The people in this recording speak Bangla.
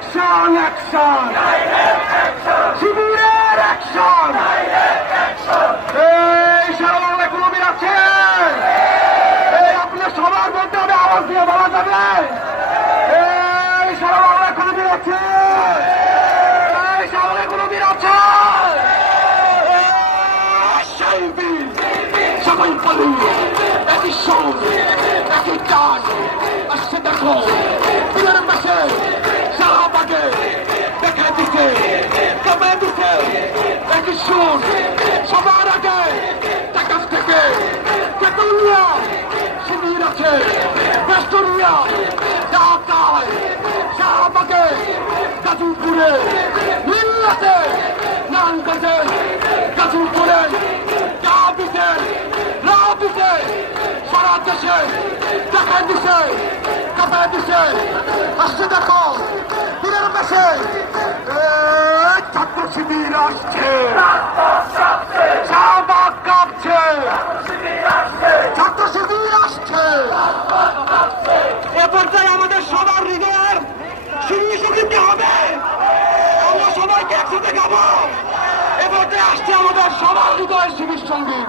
অ্যাকশন অ্যাকশন শিবিরের অ্যাকশন। এই সারা বাংলা কর্মী আছে, এই আপনার সবার বলতে হবে, আওয়াজ দিয়ে বলা যাবে। এই সারা বাংলা কর্মী আছে, এই সারা বাংলা কর্মী আছে, সবাই পালিয়ে একই সুর একই টান আসছে। দেখো বিয়ের মাসে শাহবাগে দেখা দিছে, কমে দিছে একই সুর। সবার আগে টাকাস থেকে তেতুলিয়া শিবির আছে, বেস্টরিয়া ঢাকায় শাহবাগে গাজীপুরে নীলাতে নানগঞ্জে গাজীপুরে সারা দেশে দেখা দিছে, কাঁপায় দিছে। আসছে দেখো দিনের মাসে ছাত্র শিবির আসছে, শাহবাগ কাঁপছে, ছাত্র শিবির আসছে। এ পর্যায়ে আমাদের সবার হৃদয়ের শিবির সঙ্গীত হবে, আমরা সবাইকে একসাথে গাবো। এ পর্যায়ে আসছে আমাদের সবার হৃদয়ের শিবির সঙ্গীত।